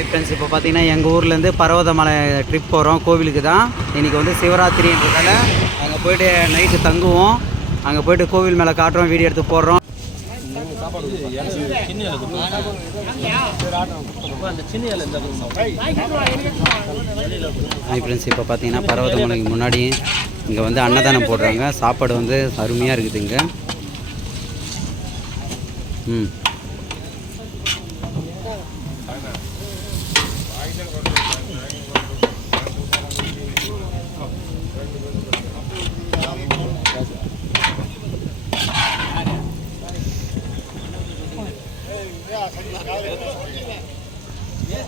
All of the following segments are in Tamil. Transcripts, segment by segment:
ஹாய் ஃப்ரெண்ட்ஸ், இப்போ பார்த்தீங்கன்னா எங்கள் ஊர்லேருந்து பர்வதமலை ட்ரிப் போகிறோம். கோவிலுக்கு தான். இன்றைக்கி வந்து சிவராத்திரின்றதால அங்கே போய்ட்டு நைட்டு தங்குவோம். அங்கே போய்ட்டு கோவில் மேலே காட்டுறோம், வீடியோ எடுத்து போடுறோம். ஹாய் ஃப்ரெண்ட்ஸ், இப்போ பார்த்தீங்கன்னா பர்வதமலைக்கு முன்னாடி இங்கே வந்து அன்னதானம் போடுறாங்க. சாப்பாடு வந்து அருமையாக இருக்குது இங்கே.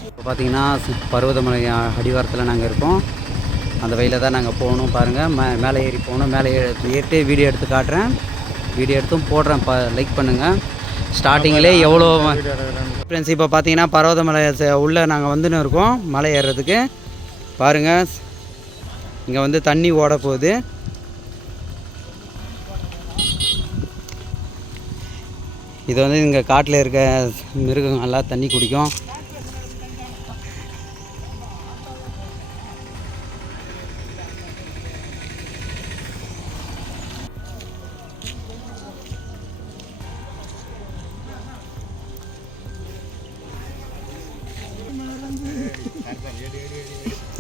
இப்போ பார்த்தீங்கன்னா பர்வதமலை அடிவாரத்தில் நாங்கள் இருக்கோம். அந்த வழியில் தான் நாங்கள் போகணும். பாருங்கள், மேலே ஏறி போகணும். மேலே ஏறிட்டு வீடியோ எடுத்து காட்டுறேன். வீடியோ எடுத்தும் போடுறேன். லைக் பண்ணுங்கள். ஸ்டார்டிங்கிலே எவ்வளோ ஃப்ரெண்ட்ஸ், இப்போ பார்த்தீங்கன்னா பர்வதமலை உள்ளே நாங்கள் வந்துன்னு இருக்கோம். மலை ஏறுறதுக்கு பாருங்கள், இங்கே வந்து தண்ணி ஓட போகுது. இது வந்து இங்கே காட்டில் இருக்க மிருகங்கள்லாம் தண்ணி குடிக்கும்.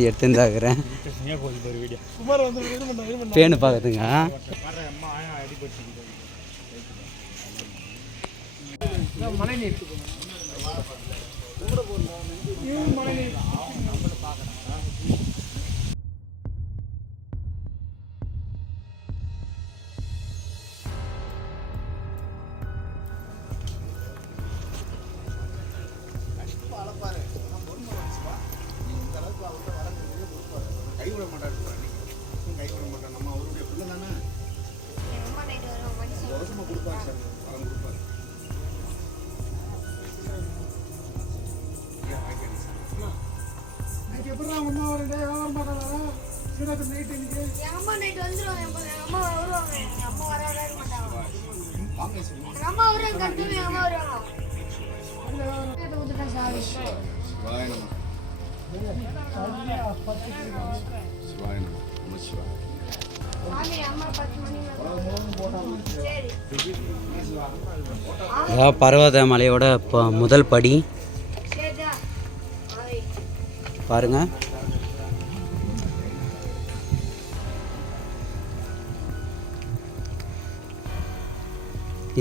எடுத்துருந்தாக்குறேன் பேனு பார்க்குதுங்க. பர்வதமலையோட முதல் படி பாருங்க.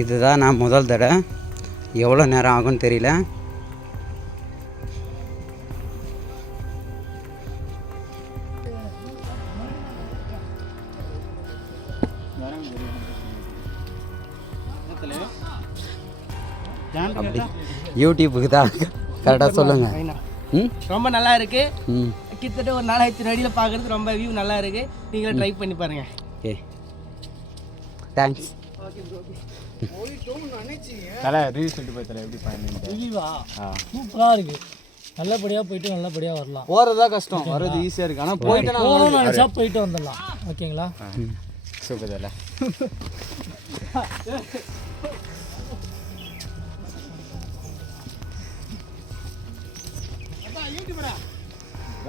இதுதான் நான் முதல் தடவை. எவ்வளோ நேரம் ஆகும்னு தெரியல. அப்படி யூடியூப்புக்கு தான் கரெக்டாக சொல்லுங்க. ரொம்ப நல்லா இருக்கு. கிட்டத்தட்ட ஒரு 4000 அடியில் பார்க்கறது ரொம்ப வியூ நல்லா இருக்கு. நீங்களும் ட்ரை பண்ணி பாருங்க. Okay, thanks. சூப்பராக இருக்கு. நல்லபடியாக போயிட்டு நல்லபடியாக வரலாம். போகிறதா கஷ்டம், வர்றது ஈஸியாக இருக்குது. ஆனால் போயிட்டு போகணும்னு நினச்சா போயிட்டு வந்துடலாம். ஓகேங்களா? சூப்பர். இல்லை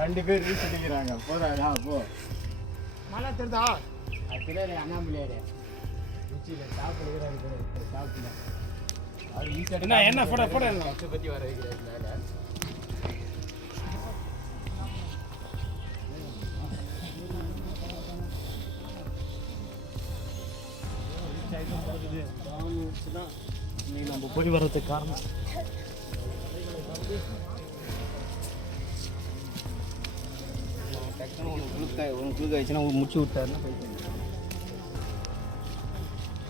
ரெண்டு பேர் ரீச் அடிக்கிறாங்க. போதா போ மழை தெரிதா? அது அண்ணாமலையாரு என்ன போட பற்றி வர வைக்கிறாரு. நீ நம்ம போய் வர்றதுக்கு காரணம் முடிச்சு விட்டாருன்னா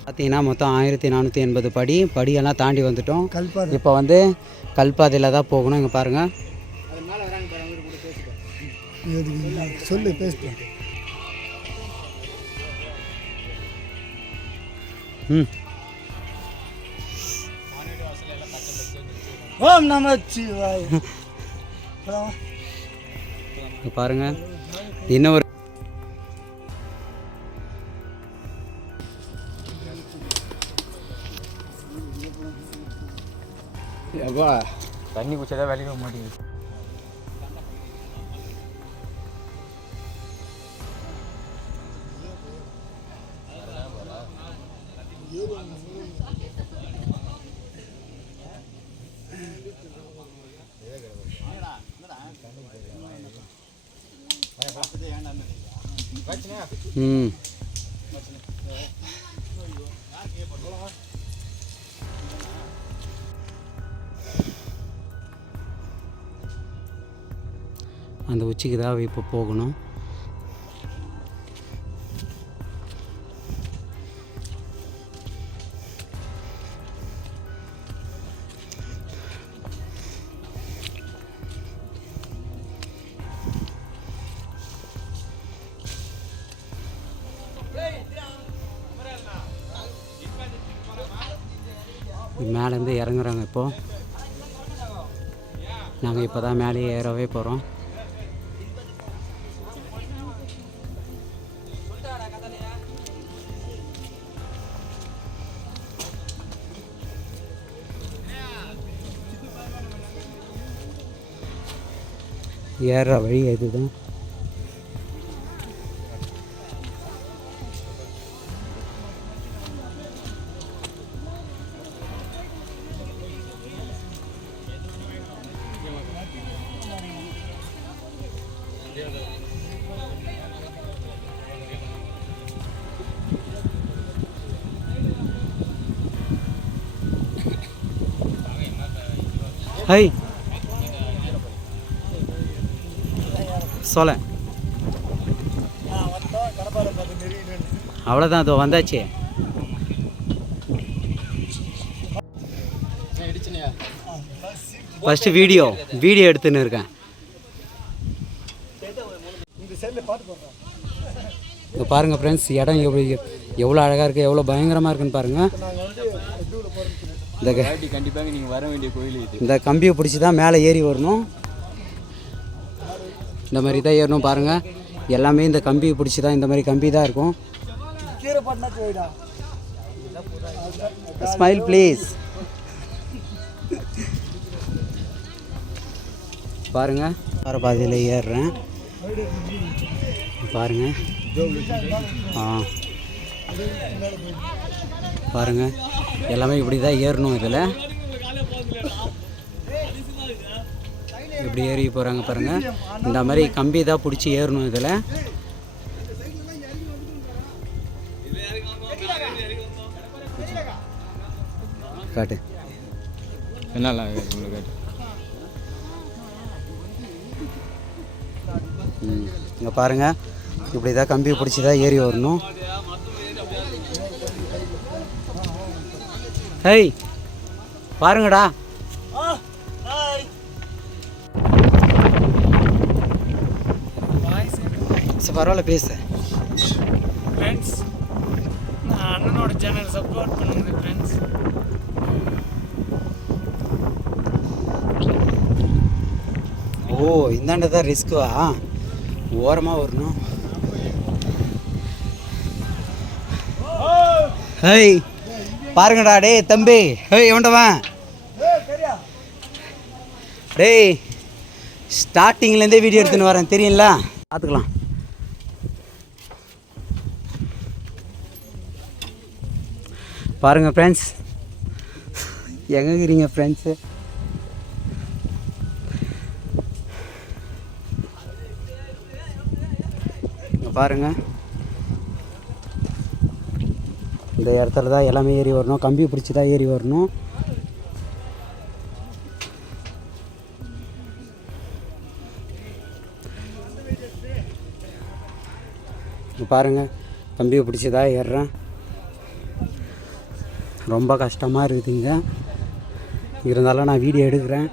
பார்த்தீங்கன்னா மொத்தம் 1480 படியெல்லாம் தாண்டி வந்துட்டோம். இப்போ வந்து கல்பாதையில் தான் போகணும். இங்கே பாருங்கள். சொல்லு, பேசுகிறேன். ஓம் நமச்சிவாய. பாருங்கள், இன்னும் ஒரு தண்ணி குடிச்சா வெளியே போக மாட்டேங்குது. ம் அந்த உச்சிக்கு தான் இப்போ போகணும். மேலேருந்து இறங்குறாங்க. இப்போது நாங்கள் இப்போ தான் மேலே ஏறவே போகிறோம். ஏறுற வழி இதுதான். ஹை சொல்ல அவ்வளோதான். அதோ வந்தாச்சு. ஃபஸ்ட்டு வீடியோ எடுத்துன்னு இருக்கேன். இப்போ பாருங்கள் ஃப்ரெண்ட்ஸ், இடம் எவ்வளோ அழகாக இருக்குது, எவ்வளோ பயங்கரமாக இருக்குன்னு பாருங்கள். கண்டிப்பாக நீங்கள் வர வேண்டிய கோயில் இது. இந்த கம்பியை பிடிச்சி தான் மேலே ஏறி வரணும். இந்த மாதிரி தான் ஏறணும் பாருங்கள். எல்லாமே இந்த கம்பியை பிடிச்சி தான், இந்த மாதிரி கம்பி தான் இருக்கும். Smile please. பாருங்கள், வர பாதையில் ஏறுறேன் பாருங்கள். பாருங்கள், எல்லாமே இப்படி தான் ஏறணும். இதில் இப்படி ஏறி போகிறாங்க பாருங்கள். இந்த மாதிரி கம்பி தான் பிடிச்சி ஏறணும். இதில் காட்டு என்னலாம் இங்கே பாருங்கள், இப்படி தான் கம்பி பிடிச்சி தான் ஏறி வரணும். ஹேய் பாருங்கடா. சரி பரவாயில்ல, பேசு. ஃப்ரெண்ட்ஸ், நான் அண்ணனோட சேனல் சப்போர்ட் பண்ணுங்க ஃப்ரெண்ட்ஸ். ஓ, இந்தாண்ட தான் ரிஸ்க்குவா? ஓரமாக வரணும். ஹேய் பாருங்கடா. டேய் தம்பி, ஹேய் எவன்டவன்? டேய் ஸ்டார்டிங்லேருந்தே வீடியோ எடுத்துன்னு வரேன், தெரியுங்களா? பார்த்துக்கலாம். பாருங்கள் ஃப்ரெண்ட்ஸ், எங்கே இருக்கிறீங்க ஃப்ரெண்ட்ஸு? பாருங்கள், இந்த இடத்துல தான் எல்லாமே ஏறி வரணும். கம்பி பிடிச்சி தான் ஏறி வரணும். பாருங்கள், கம்பியை பிடிச்சி தான் ஏறுறேன். ரொம்ப கஷ்டமாக இருக்குதுங்க, இருந்தாலும் நான் வீடியோ எடுக்கிறேன்.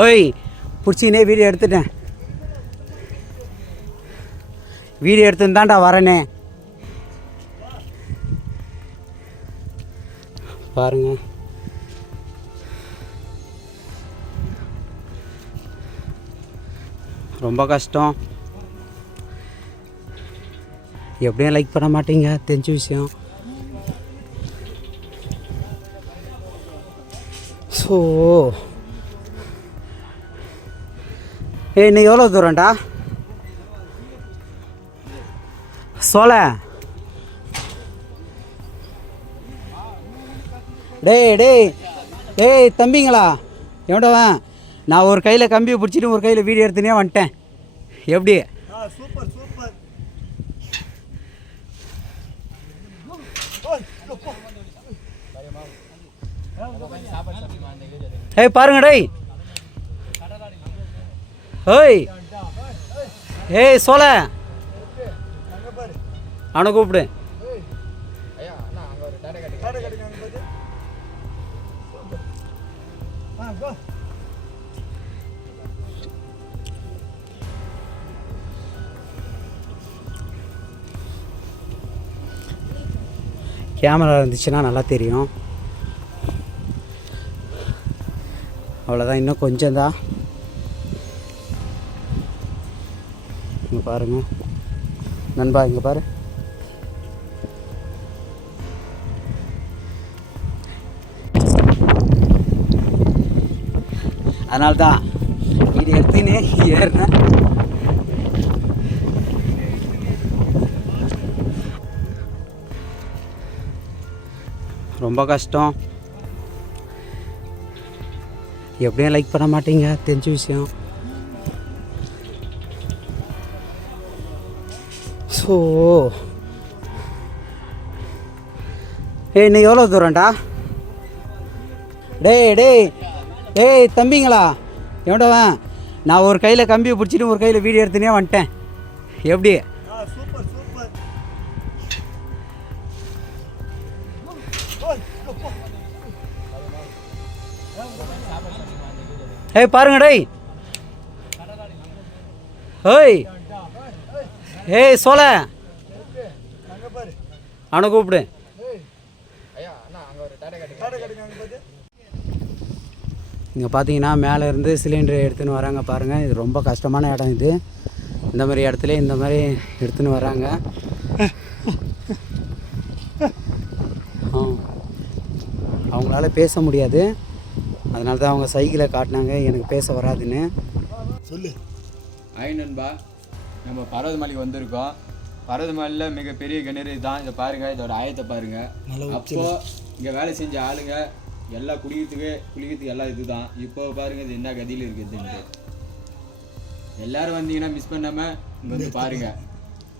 ஓய் பிடிச்சிக்கினே வீடியோ எடுத்துட்டேன். வீடியோ எடுத்துன்னு தான்டா வரேனே. பாருங்க, ரொம்ப கஷ்டம். எப்படியும் லைக் பண்ண மாட்டீங்க, தெரிஞ்ச விஷயம். ஸோ இன்னும் எவ்வளோ தூரம்டா? சோழ டேய் தம்பிங்களா, எவ்வளோவன் நான் ஒரு கையில் கம்பியை பிடிச்சிட்டு ஒரு கையில் வீடியோ எடுத்துனே வந்துட்டேன். எப்படி? Super super. பாருங்க டேய். சோழ அவனை கூப்பிடு. கேமரா இருந்துச்சுன்னா நல்லா தெரியும். அவ்வளோதான், இன்னும் கொஞ்சம் தான். இங்கே பாருங்க நண்பா, இங்கே பாரு. அதனால தான் வீடியோ எடுத்துன்னு ஏறினேன். ரொம்ப கஷ்டம். எப்படியும் லைக் பண்ண மாட்டீங்க, தெரிஞ்ச விஷயம். ஸோ இன்னும் எவ்வளோ தூரம்டா? டேய் தம்பிங்களா, எவ்வளோவன் நான் ஒரு கையில் கம்பியை பிடிச்சிட்டு ஒரு கையில் வீடியோ எடுத்துனே வந்துட்டேன். எப்படி? Super super. பாருங்க டேய். சோழ அவனை கூப்பிடு. இங்கே பார்த்தீங்கன்னா மேலே இருந்து சிலிண்டர் எடுத்துன்னு வராங்க பாருங்கள். இது ரொம்ப கஷ்டமான இடம். இது இந்த மாதிரி இடத்துல இந்த மாதிரி எடுத்துன்னு வராங்க. அவங்களால பேச முடியாது, அதனால தான் அவங்க சைக்கிளை காட்டினாங்க, எனக்கு பேச வராதுன்னு. சொல்லு. நண்பா, நம்ம பர்வதமலைக்கு வந்திருக்கோம். பர்வதமலையில் மிகப்பெரிய கிணறு தான். இதை பாருங்கள், இதோட ஆயத்தை பாருங்கள். அப்போது இங்கே வேலை செஞ்ச ஆளுங்க எல்லாம் குளிக்கிறதுக்கு எல்லாம் இது தான். இப்போ பாருங்கள் இது என்ன கதியில் இருக்குதுன்ட்டு. எல்லோரும் வந்தீங்கன்னா மிஸ் பண்ணாமல் இங்கே வந்து பாருங்கள்.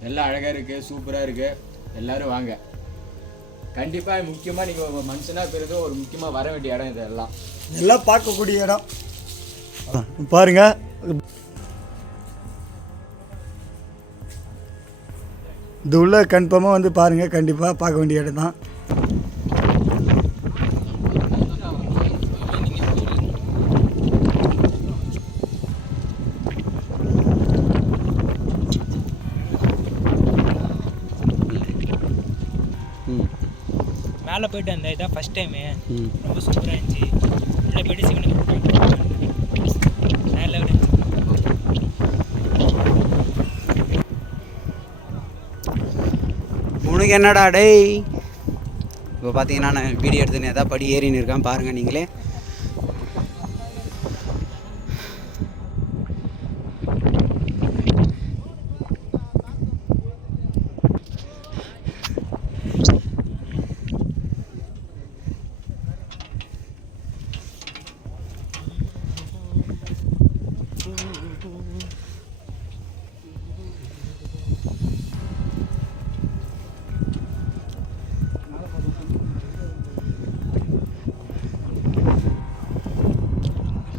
எல்லாம் அழகாக இருக்குது, சூப்பராக இருக்குது. எல்லோரும் வாங்க. கண்டிப்பாக முக்கியமாக நீங்கள் ஒரு மனுஷனாக பிறகு ஒரு முக்கியமாக வர வேண்டிய இடம் இதெல்லாம். எல்லாம் பார்க்கக்கூடிய இடம் பாருங்க. இது உள்ள கன்ஃபார்மாக வந்து பாருங்கள், கண்டிப்பாக பார்க்க வேண்டிய இடம் தான். மேலே போயிட்டு வந்தேன், இதான் ஃபஸ்ட் டைமு. ரொம்ப சூப்பராக இருந்துச்சு. உள்ளே போயிட்டு சிக்கன் வேறு லெவல் இருந்துச்சு. உனக்கு என்னடா டேய்? இப்போ பார்த்தீங்கன்னா நான் வீடியோ எடுத்துன்னு எதாவது படி ஏறின்னு இருக்கேன் பாருங்கள் நீங்களே.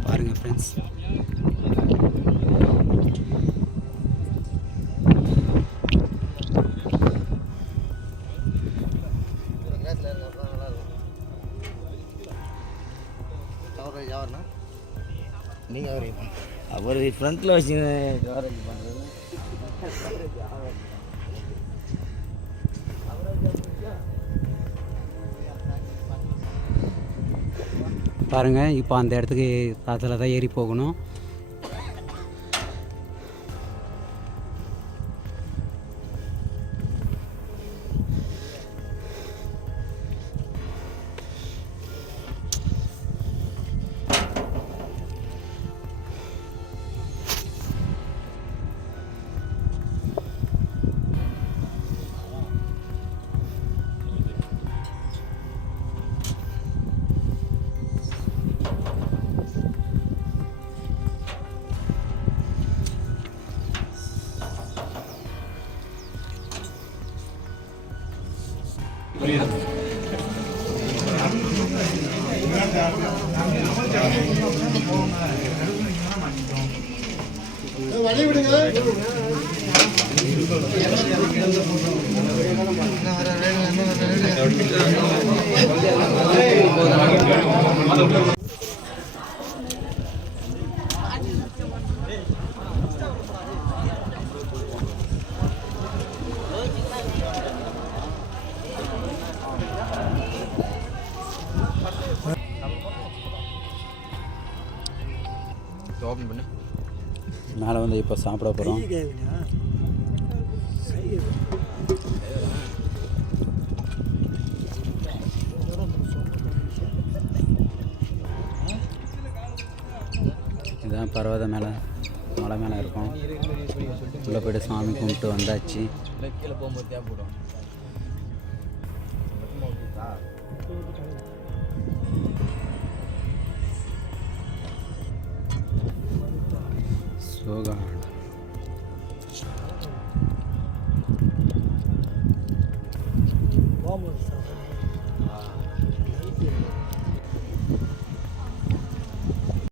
பாருங்கள் ஃப்ரெண்ட்ஸ், நீங்கள் அவர் ஃப்ரண்ட்டில் வச்சு கவரேஜ் பண்ணுறது. பாருங்கள் இப்போ அந்த இடத்துக்கு அதில் தான் ஏறி போகணும். ஓப்பன் பண்ணு. மேலே வந்து இப்போ சாப்பிட போகிறோம். இதுதான் பர்வத மேலே மலை மேலே இருக்கும். உள்ளே போய்ட்டு சாமி கும்பிட்டு வந்தாச்சு. கீழே போகும்போது தேவைப்படும். சோகம் வார்ம்